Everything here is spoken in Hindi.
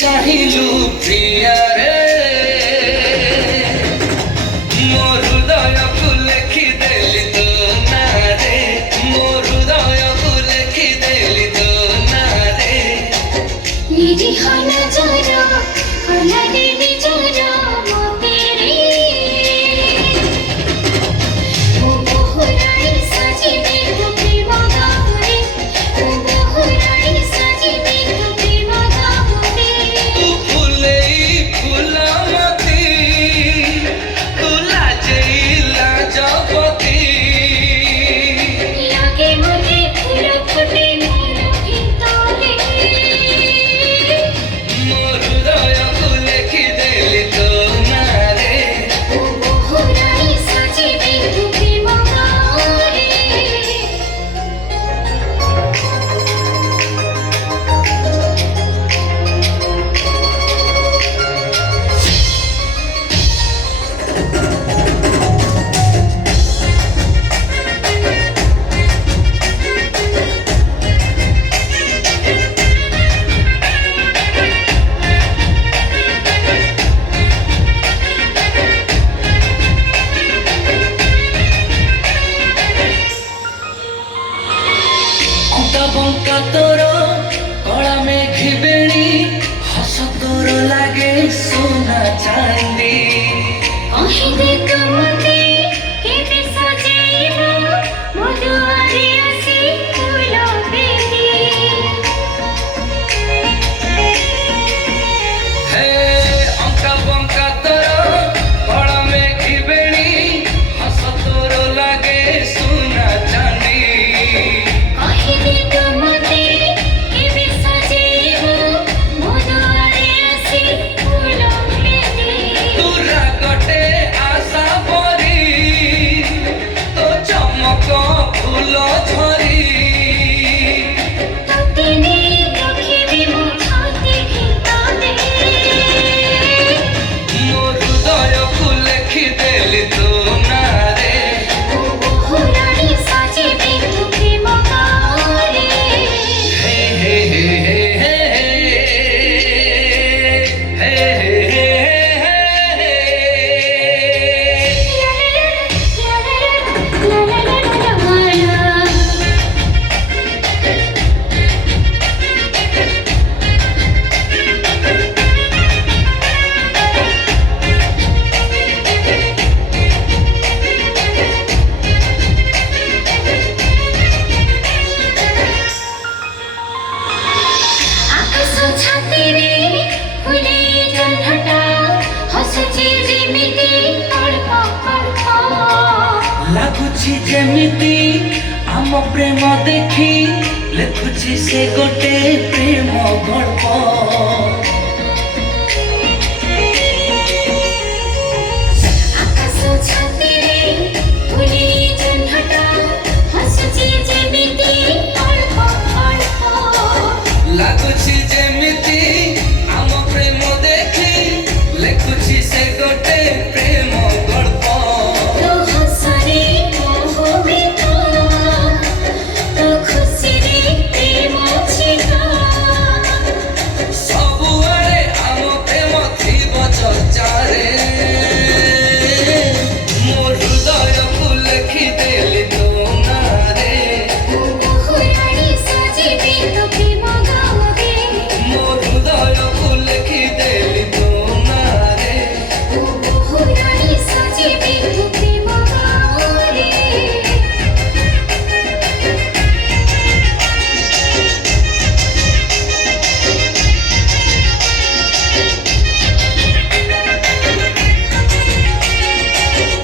चाहिलु प्रिया रे मोर हृदय को लिखि देली तो ना रे मोर हृदय को लिखि देली तो ना रे निजी खाना जरा खाना देवी जरा मोते रे ओ बहुरानी साजी में तो प्रेम गावे ओ बहुरानी साजी में तो प्रेम गावे तू फूले फूला मती तू लाजई लाजपति लागे मुझे फूल फुटे मोर भितरे मोर हृदय को लिखि देली तो ना रे ओ बहुरानी साजी में तो प्रेम गावे अंका बंका तोर कला मेघी बेणी हस तोर लागे सोना चांदी कहीं देख मते केते सजाइबो मधुआरे आसी फूल बेली हे अंका बंका तोर कला मेघी बेणी हस तोर लागे सोना चांदी कहीं देख मते केते सजाइबो मधुआरे आसी फूल बेली तुरा गटे आशा भरी तो चमक फूल झरी ततेने रखिबी मो छाती भितरे मोर हृदय को लिखि देली तो ना रे ओ बहुरानी साजिबी तू प्रेम गावे हे हे हे हे हे हे आकाश छातीरे फुले जह्नटा हसुची जिमिति अल्प अल्प लाଗୁଛି ଯେମିତି ଆମ ପ୍ରେମ ଦେଖି ଲେଖୁଛି ସେ ଗୋଟେ ପ୍ରେମ ଗଳ୍ପ